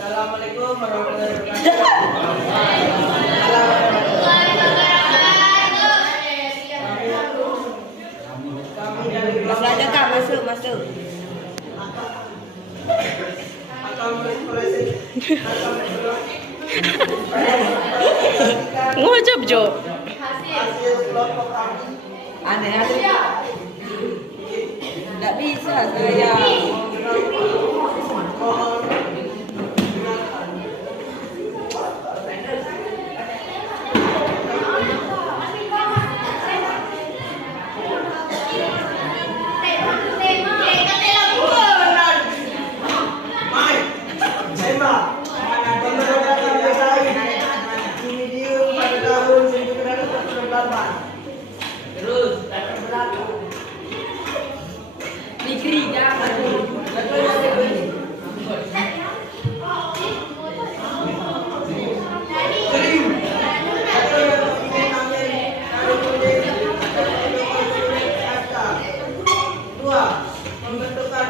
Assalamualaikum warahmatullahi wabarakatuh. Masuk ada kak, masuk. Ngujub Jo. Aneh ada. Tidak bisa saya. Pembentukan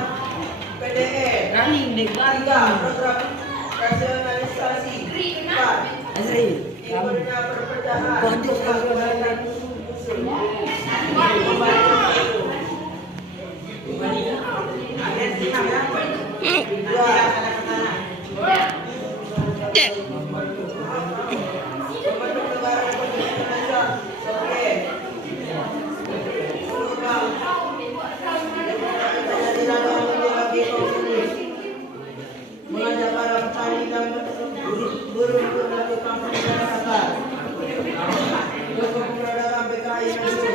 PDE. Program rasionalisasi. 4. Ikutnya perpecahan. Mengajak para petani dan buruh untuk melakukan penyelamatan. Dukung keberadaan PKI musuh.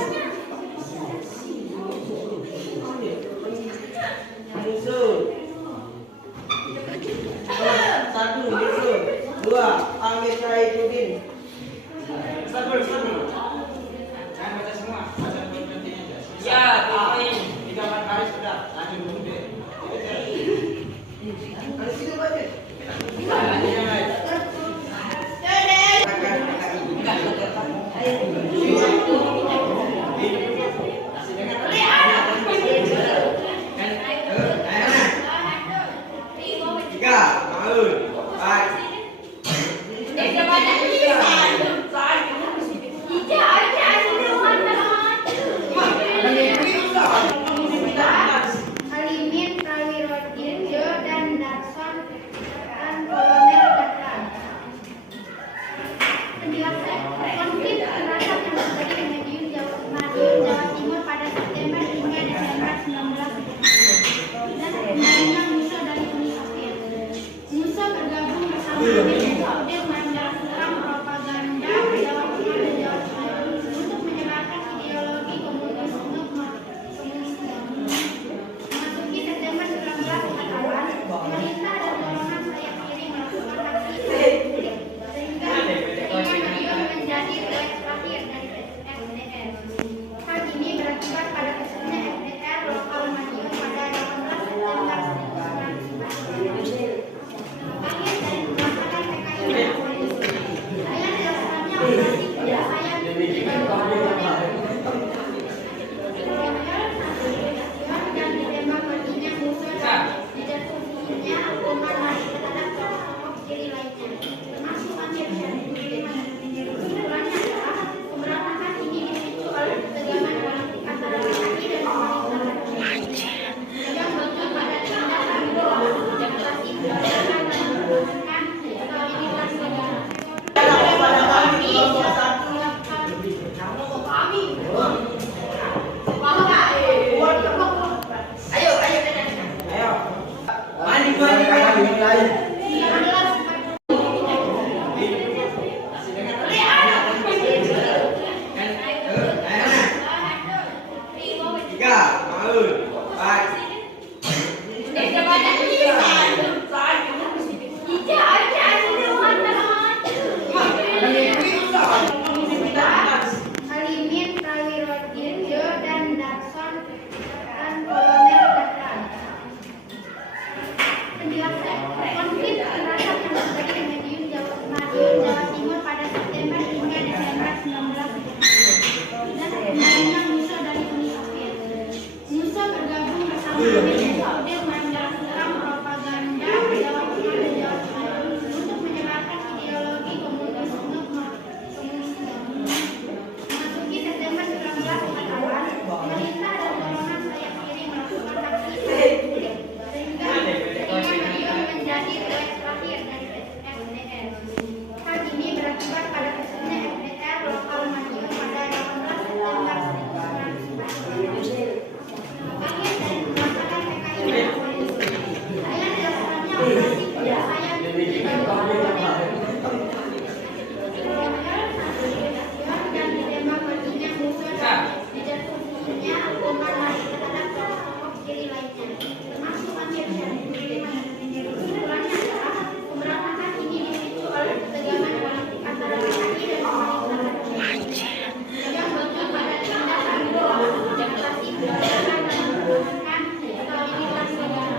1. Musuh. 2. Halimin, Prawirodirjo, dan Dakson dan Kolonel Dahlan. Penjelasan konflik kekerasan yang terjadi di Madiun, Jawa Timur pada September hingga Desember 1970 dan kembalinya Musa dari Uni Soviet. Musa bergabung bersama Hamid Saudir melancarkan propaganda di Jawa Timur dan Jawa Timur untuk menyebarkan ideologi komunisme. Memasuki September 1940, pemerintah dan golongan sayap kiri melakukan aksi sehingga Madiun menjadi wilayah terakhir dari FDR. Hal ini berakibat pada terjadinya FDR lokal Madiun pada 18 September 1940. Akhir dari pemberontakan PKI dan polisi. Saya dilakukannya operasi penyelesaian dan ditembak matinya Musa dijatuhinya hukuman mati terhadap kelompok kiri lainnya, termasuk Amir Syarif. Kesimpulannya adalah pemberontakan ini dipicu oleh ketegangan politik antara PKI dan pemerintah yang berujung pada tindakan demonstrasi pemberontakan dan mempertahankan stabilitas negara.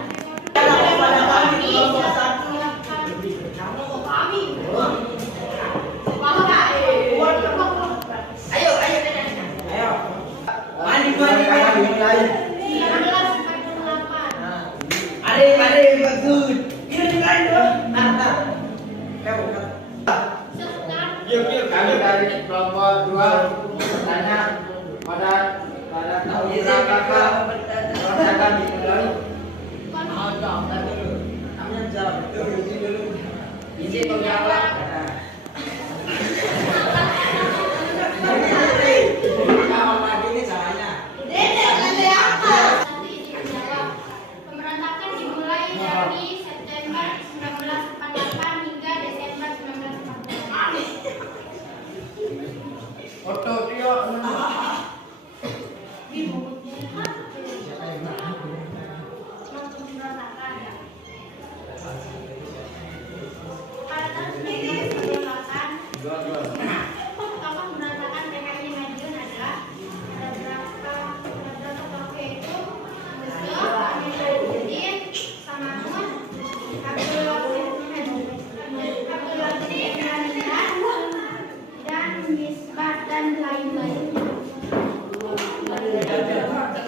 Kami dari kelompok 2 bertanya pada tahun berapa pemberontakan dimulai? Izin menjawab. Pemberontakan dimulai dari September 1948 hingga Desember 1940. Foto Tio. Pada tahun 1998, tokoh pemberontakan PKI Madiun adalah ada beberapa tokoh yaitu Musa, Amir Syarifudin, Samangun, Abdul Latif Ranian, dan Misbah dan lain-lain. Warahmatullahi wabarakatuh.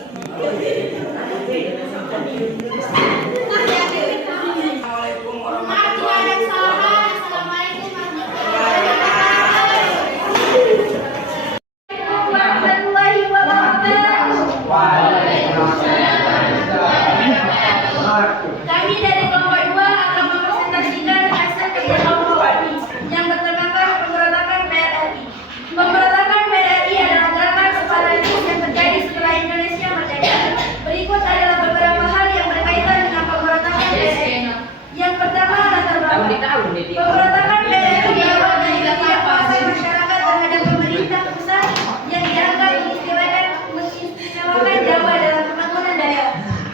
Kami dari kelompok 2 akan mempresentasikan hasil kerja kelompok kami yang bertemakan pemberontakan PRRI. Pemberontakan PRRI adalah gerakan separatis yang terjadi setelah Indonesia merdeka. Berikut adalah beberapa hal yang berkaitan dengan pemberontakan PRRI. Yang pertama, latar belakang. Pemberontakan PRRI berawal dari ketidakpuasan masyarakat terhadap pemerintah pusat yang dianggap mengistimewakan Jawa dalam pembangunan daerah.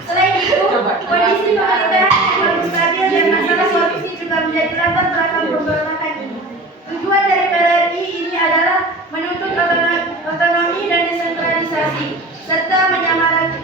Selain itu, kondisi pemerintahan yang belum stabil dan masalah korupsi juga menjadi latar belakang pemberontakan ini. Tujuan dari PRRI ini adalah menuntut otonomi dan desentralisasi, serta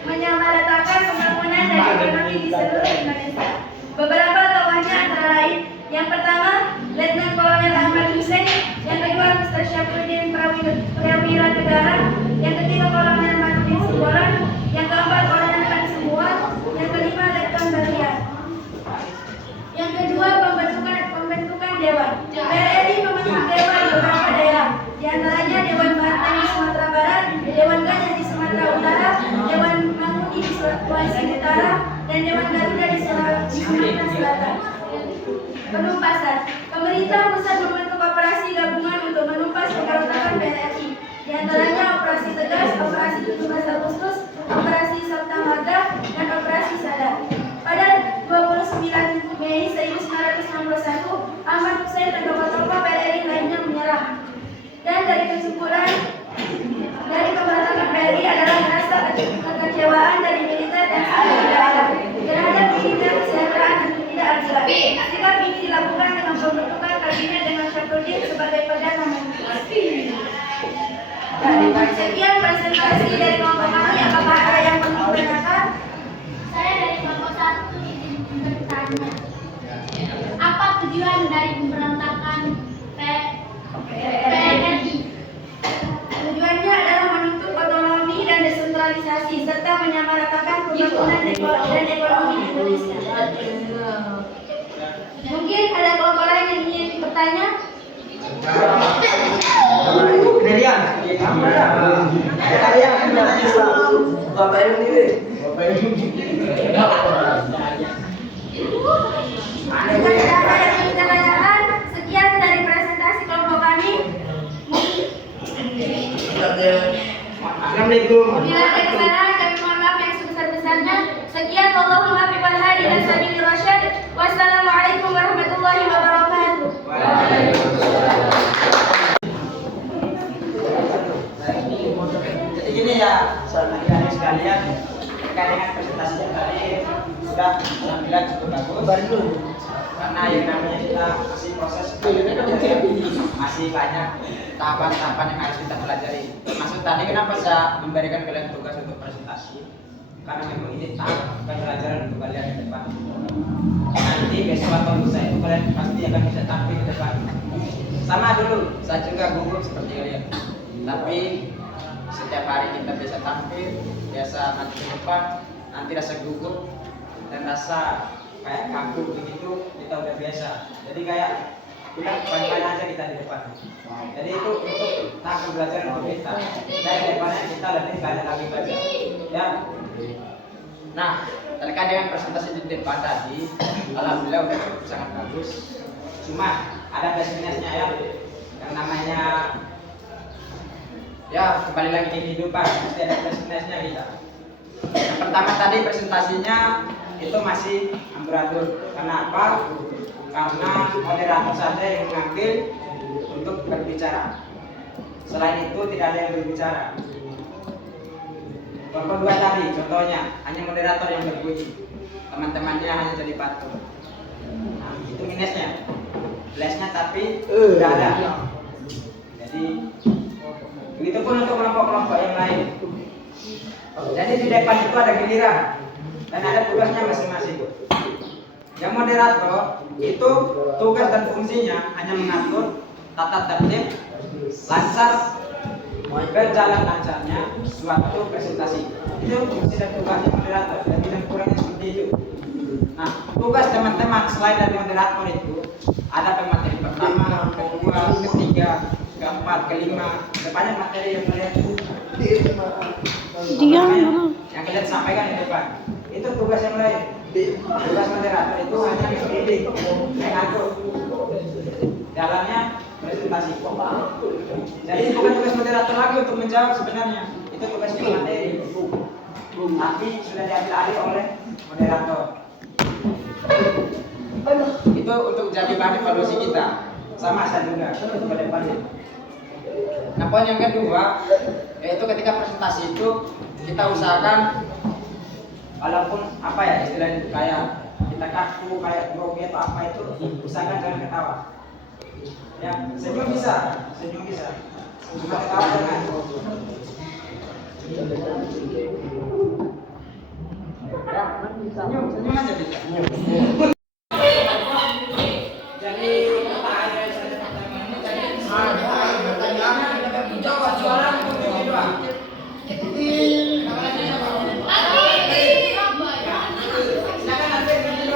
menyamaratakan pembangunan dan ekonomi di seluruh Indonesia. Beberapa tokohnya antara lain, yang pertama, Letnan Kolonel Ahmad Hussein, yang kedua, Mr. Syafruddin Prawira Negara, yang ketiga, Kolonel Marudin Simbolon, yang keempat, Kolonel Khan Semua, yang kelima, Letnan Bahriah. Yang kedua, pembentukan dewan. PRRI membentuk dewan di beberapa daerah, di antaranya Dewan Banten di Sumatera Barat, Dewan Gajah di Sumatera Utara, Dewan Mangudi di Sulawesi Utara, dan Dewan Garuda di Sumatera Selatan. Penumpasan. Pemerintah pusat membentuk operasi gabungan untuk menumpas pemberontakan PRRI. Di antaranya Operasi Tegas, Operasi 17 Agustus, Operasi Sabta Marga, dan Operasi Sadar. Pada 29 Mei 19 sebagai perdana menteri. Sekian presentasi dari kelompok kami. Apakah ada yang perlu ditanyakan? Saya dari kelompok 1 izin bertanya. Apa tujuan dari pemberontakan PNRI? Tujuannya adalah menuntut otonomi dan desentralisasi serta menyamaratakan pembangunan dan ekonomi Indonesia. Mungkin ada kelompok lain yang ingin bertanya? Kemudian, Bapak Ibu ini. Jika tidak ada yang ingin ditanyakan, sekian dari presentasi kelompok kami. Assalamualaikum. Bila ada kesalahan, kami mohon maaf yang sebesar-besarnya. Sekian, Allahumma fi wal hadi dan sabilir rasyad. Wassalamualaikum warahmatullahi wabarakatuh. Jadi gini ya, saudara sekalian, terkait dengan presentasinya tadi sudah alhamdulillah cukup bagus. Karena yang namanya kita masih proses, masih banyak tahapan-tahapan yang harus kita pelajari. Maksud tadi kenapa saya memberikan kalian tugas untuk presentasi? Karena memang ini tahap pembelajaran untuk kalian ke depan. Nanti besok atau lusa itu kalian pasti akan bisa tampil ke depan. Sama dulu, saya juga gugup seperti kalian. Tapi setiap hari kita bisa tampil, biasa nanti ke depan, nanti rasa gugup dan rasa kayak kaku begitu kita udah biasa. Jadi kayak kita fine-fine aja kita di depan. Jadi itu untuk tahap pembelajaran untuk kita. Dari depannya kita lebih banyak lagi belajar. Ya. Nah, terkait dengan presentasi di depan tadi, alhamdulillah udah sangat bagus. Cuma ada plus-minusnya ya, yang namanya ya kembali lagi di kehidupan, pasti ada plus-minusnya kita. Yang pertama tadi presentasinya itu masih amburadul. Kenapa? Karena moderator saja yang mengambil untuk berbicara. Selain itu tidak ada yang berbicara. Kelompok 2 tadi contohnya hanya moderator yang berbunyi, teman-temannya hanya jadi batu. Nah, itu minusnya. Plusnya tapi tidak ada. Jadi begitu pun untuk kelompok-kelompok yang lain. Jadi di depan itu ada giliran dan ada tugasnya masing-masing. Yang moderator itu tugas dan fungsinya hanya mengatur tata tertib lancar, berjalan lancarnya suatu presentasi. Itu fungsi dan tugasnya moderator, dan tidak kurangnya seperti itu. Nah, tugas teman-teman selain dari moderator itu ada pemateri pertama, kedua, ketiga, keempat, kelima, depannya materi yang kalian yang kalian sampaikan di depan. Itu tugas yang lain. Tugas moderator itu hanya membimbing, mengatur jalannya presentasi. Jadi bukan tugas moderator lagi untuk menjawab sebenarnya. Itu tugas materi. Tapi sudah diambil alih oleh moderator. Itu untuk jadi bahan evaluasi kita. Sama saya juga ke depannya. Nah, poin yang kedua yaitu ketika presentasi itu kita usahakan walaupun apa ya istilahnya kayak kita kaku kayak grogi atau apa itu usahakan jangan ketawa. Ya, senyum bisa. Cuma ketawa jangan. Ya, senyum aja bisa. Jadi pertanyaan saya pertama ini jadi pertanyaannya kita jawab soalan untuk kedua. Silakan nanti